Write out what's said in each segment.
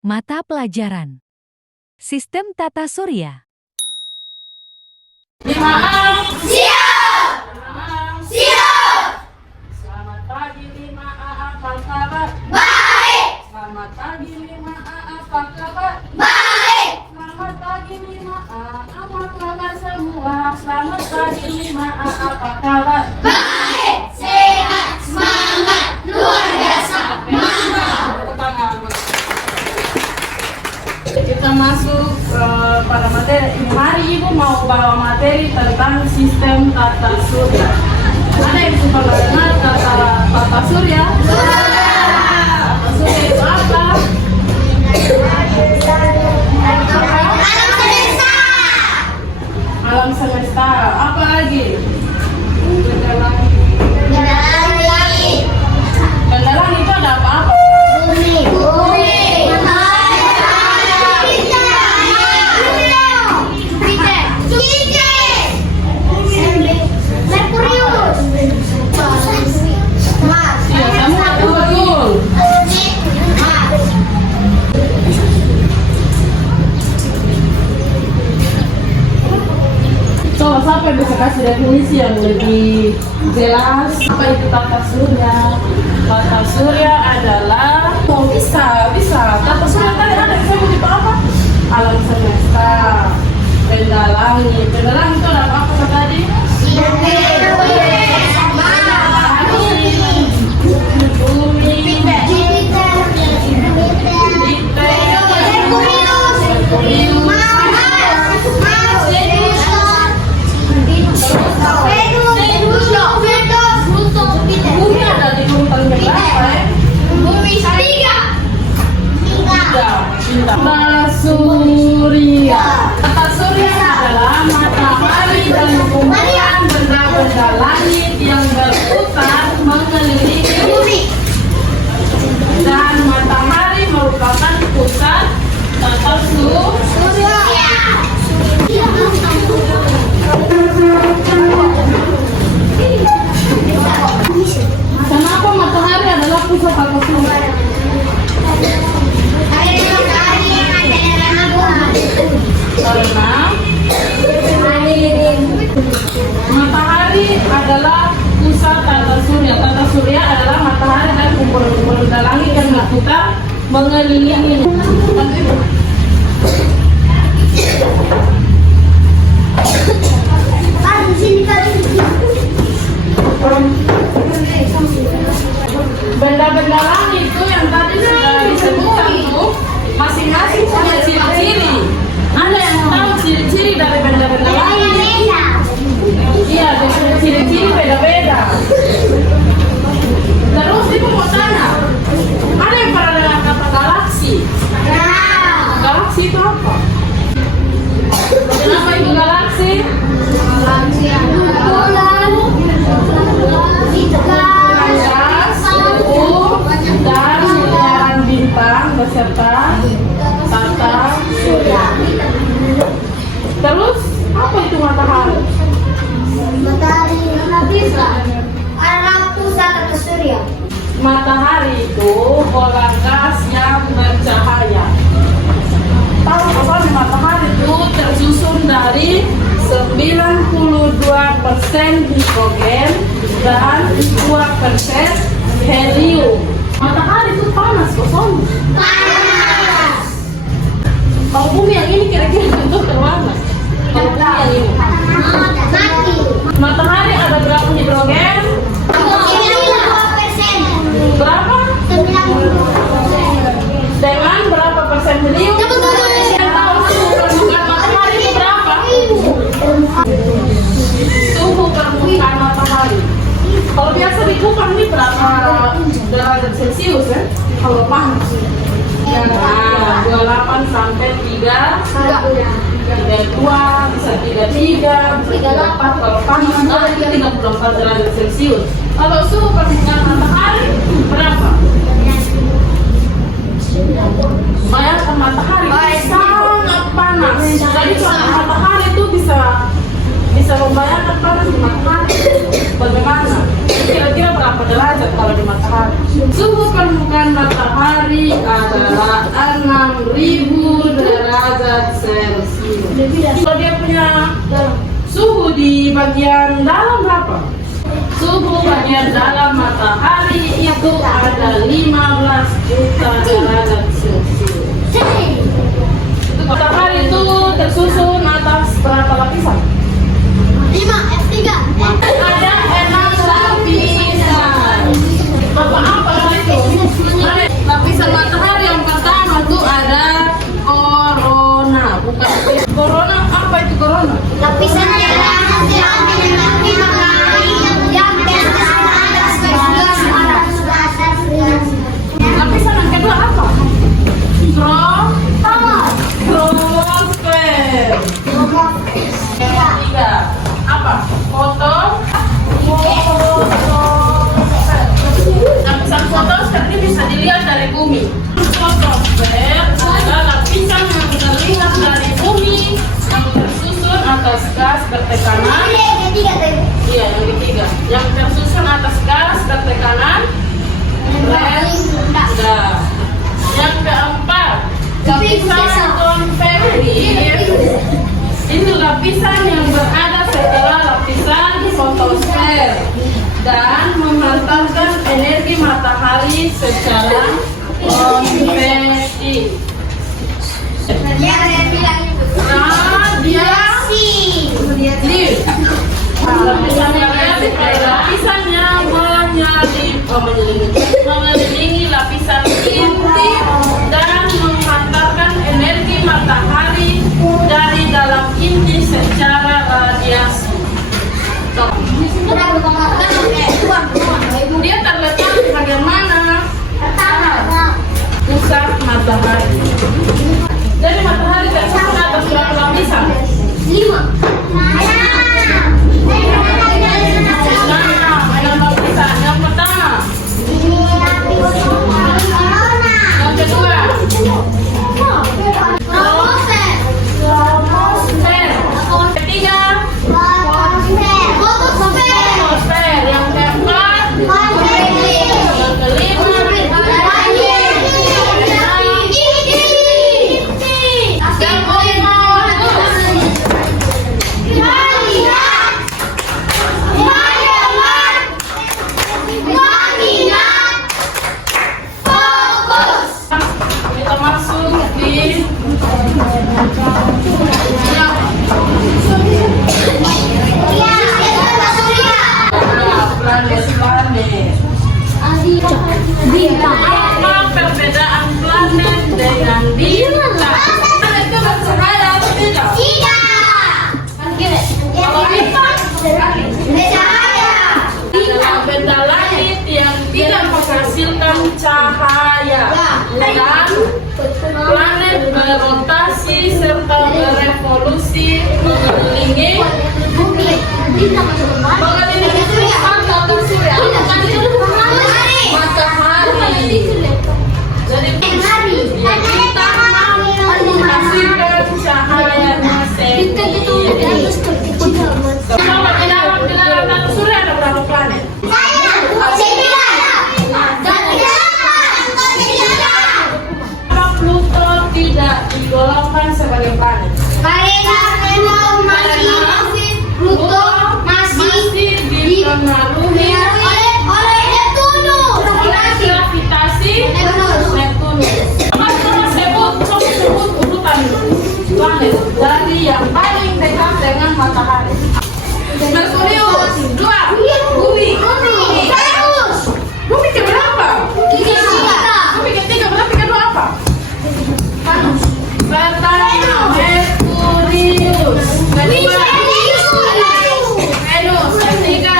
Mata pelajaran Sistem Tata Surya. Siap! Siap! Selamat pagi 5A, apa kabar? Baik! Selamat pagi 5A, apa kabar? Baik! Selamat pagi 5A, apa kabar semua? Selamat pagi 5A, apa kabar? Baik! Sehat! Semangat! Luar biasa! Mantap! Tepuk tangan. Kita masuk pada materi. Hari Ibu mau bawa materi tentang sistem tata surya. Ada yang suka dengar tata surya? Tata surya itu apa? Alam semesta. Apa lagi? Benda langit itu ada apa-apa? Iya, semua itu betul. Coba siapa yang bisa kasih definisi yang lebih jelas apa itu tata surya? Tata surya adalah bisa tata surya tadi ada yang sebut itu apa? Alam semesta, benda langit. Benda langit itu ada apa tadi? Bumi, bumi ada di urutan berapa ya? Tata surya. Tata surya adalah matahari dan kumpulan benda-benda langit yang berputar mengelilingi bumi. Dan matahari merupakan pusat tata surya. Kenapa matahari adalah pusat tata surya? Karena matahari adalah pusat tata surya. Tata surya adalah matahari dan kumpulan langit yang berputar mengelilingi. Benda-benda langit itu yang tadi sudah disebutkan tuh masing-masing punya ciri-ciri. Ada yang tahu ciri-ciri dari benda-benda langit? Iya, ciri-ciri beda-beda. Terus ibu mau tanya, ada yang pernah dengar kata galaksi? Galaksi itu apa? Kenapa itu galaksi? Dan miliaran bintang beserta tata surya. Terus apa itu matahari? Matahari itu bola gas yang bercahaya. Tahu bahwa matahari itu tersusun dari 92% hidrogen dan 2% helium. Matahari itu panas, kosong. Kalau bumi yang ini kira-kira bentuk terwarna. Kalau bumi yang ini. Matahari ada berapa hidrogen? Berapa? Dengan berapa persen helium? Yang tahu suhu permukaan matahari itu berapa? Suhu permukaan matahari. Kalau biasa dikukur ini berapa derajat Celcius ya? Kalau panas. Nah, 28 sampai 32, bisa 33, bisa 34. Kalau panas itu 34 derajat Celcius. Kalau suhu permukaan matahari berapa? Bayangkan matahari sangat panas. Jadi matahari itu bisa membayangkan panas di matahari. Bagaimana? di bagian dalam berapa? Suhu bagian dalam matahari itu ada 15 juta derajat Celcius. Matahari itu tersusun atas berapa lapisan? 5 F3. Ada 6 lapisan. Apa itu? Lapisan matahari yang pertama tuh ada corona, bukan corona. Apa itu corona? Lapisan yang Lapisan yang kedua apa? Troposfer. Yang ketiga apa? Lapisan fotosfer ini bisa dilihat dari bumi. Fotosfer adalah lapisan yang terlihat dari bumi yang tersusun atas gas bertekanan. Iya, yang ketiga. Yang tersusun atas gas bertekanan rendah. Yang keempat, lapisan konvektif. Ini lapisan yang berada setelah lapisan fotosfer dan memantarkan energi matahari secara konvektif. Lapisan lapisan yang mengelilingi lapisan inti dan menghantarkan energi matahari dari dalam inti secara radiasi. Dia terletak di bagian mana? Pusat matahari. Jadi matahari tersusun atas berapa lapisan? 5. Yang pertama, yang kedua, troposfer. Ketiga, fotosfer. Yang keempat, yang kelima, kita masuk di planet-planet. Apa perbedaan planet dengan bintang? Planet itu bercahaya atau tidak? Kalau bintang adalah benda langit yang tidak menghasilkan cahaya dan planet berotasi serta berevolusi mengelilingi matahari. Jadi bintang menghasilkan cahayanya sendiri. Kalau di dalam tata surya ada berapa planet? Pluto tidak digolongkan sebagai planet. Pluto masih dipengaruhi oleh gravitasi Neptunus. Coba sebut urutan planet dari yang paling dekat dengan matahari. Merkurius, 2, Bumi. Bumi keberapa? Bumi ketiga, berarti kedua apa? Pertama, Merkurius. Kedua, Venus. Ketiga,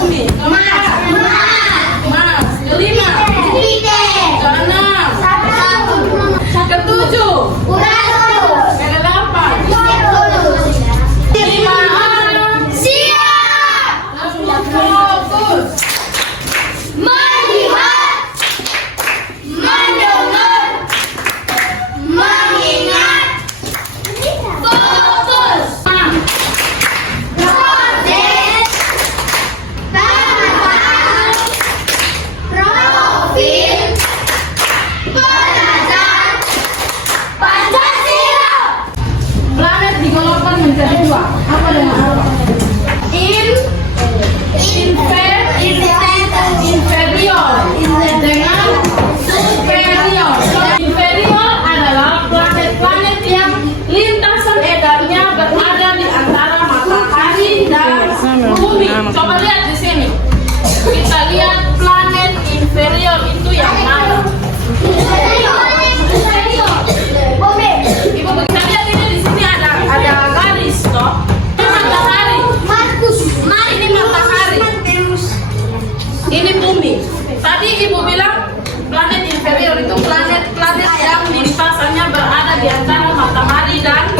Bumi. Mars. Kelima, keenam, ketujuh, kedelapan, lima. Langsung fokus. Fokus. bisa dijual. Apa dengan apa? Inferior dengan superior. Inferior adalah planet-planet yang lintasan edarnya berada di antara matahari dan bumi. Coba lihat di sini. Kita lihat planet inferior itu yang mana? Ibu kita lihat ini di sini ada garis toh. Ini matahari. Ini matahari. Ini bumi. Tadi ibu bilang planet inferior itu planet-planet yang lintasannya berada di antara matahari dan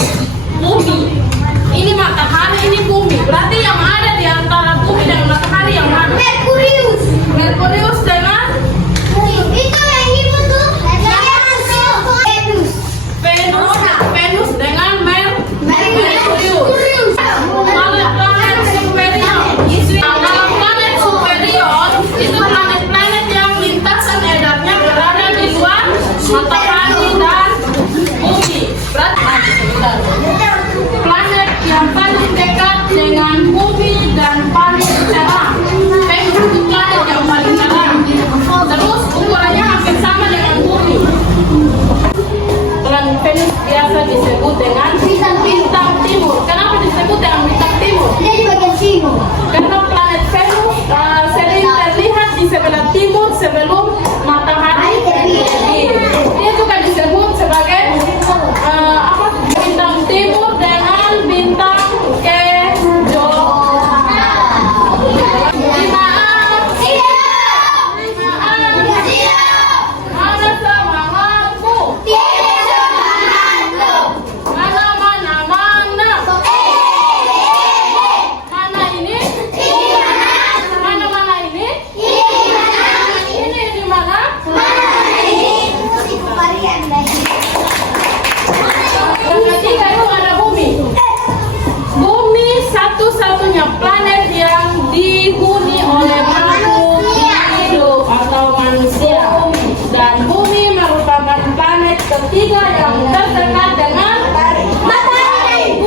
bumi. Ini matahari, ini bumi. Berarti yang ada di antara bumi dan matahari yang mana? Merkurius dengan Venus dengan Merkurius. Planet-planet superior. Dalam planet superior itu planet-planet yang lintasan edarnya berada di luar matahari dan bumi. Berarti planet yang paling dekat dengan bumi dan paling cerah. Venus itu planet yang paling cerah. Terus ukurannya hampir sama dengan bumi. Planet Venus biasa disebut dengan bintang timur. Kenapa disebut dengan bintang timur? Karena planet Venus sering terlihat di sebelah timur sebelum matahari terbit. Dia juga disebut sebagai bintang timur dengan bintang kejora. Mana semangatmu? Mana ini? Mana ini? Ini di mana? Yang ketiga itu ada bumi. Bumi satu-satunya planet yang dihuni oleh makhluk hidup atau manusia. Dan bumi merupakan planet ketiga yang terdekat dengan matahari.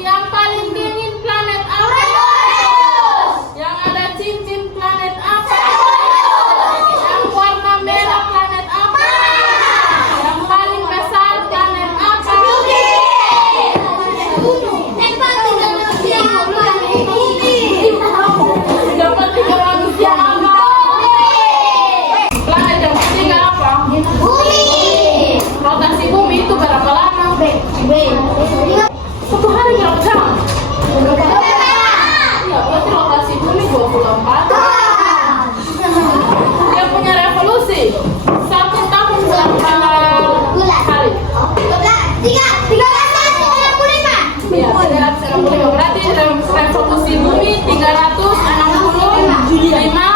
Yang paling dingin planet apa? Yang ada cincin planet apa? Yang warna merah planet apa? Yang paling besar planet apa? Dapat tiga manusia apa? Planet yang ketiga apa? Rotasi bumi itu berapa lama? Satu hari berapa jam? Iya, berarti rotasi bumi 24. Dia punya revolusi 1 tahun berapa hari? Iya, 365. Berarti revolusi bumi 365